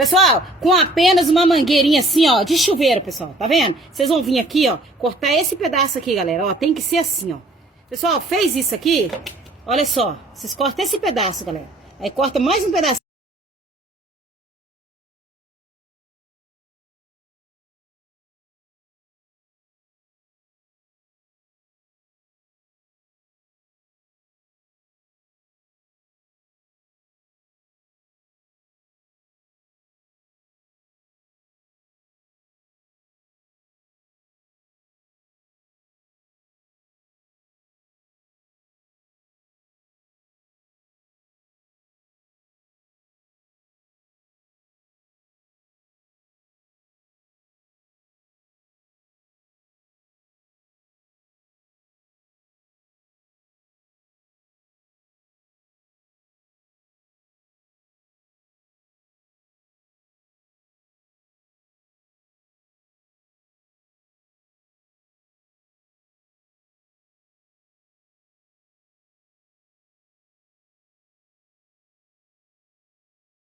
Pessoal, com apenas uma mangueirinha assim, ó, de chuveiro, pessoal, tá vendo? Vocês vão vir aqui, ó, cortar esse pedaço aqui, galera, ó, tem que ser assim, ó. Pessoal, fez isso aqui, olha só, vocês cortam esse pedaço, galera. Aí corta mais um pedaço.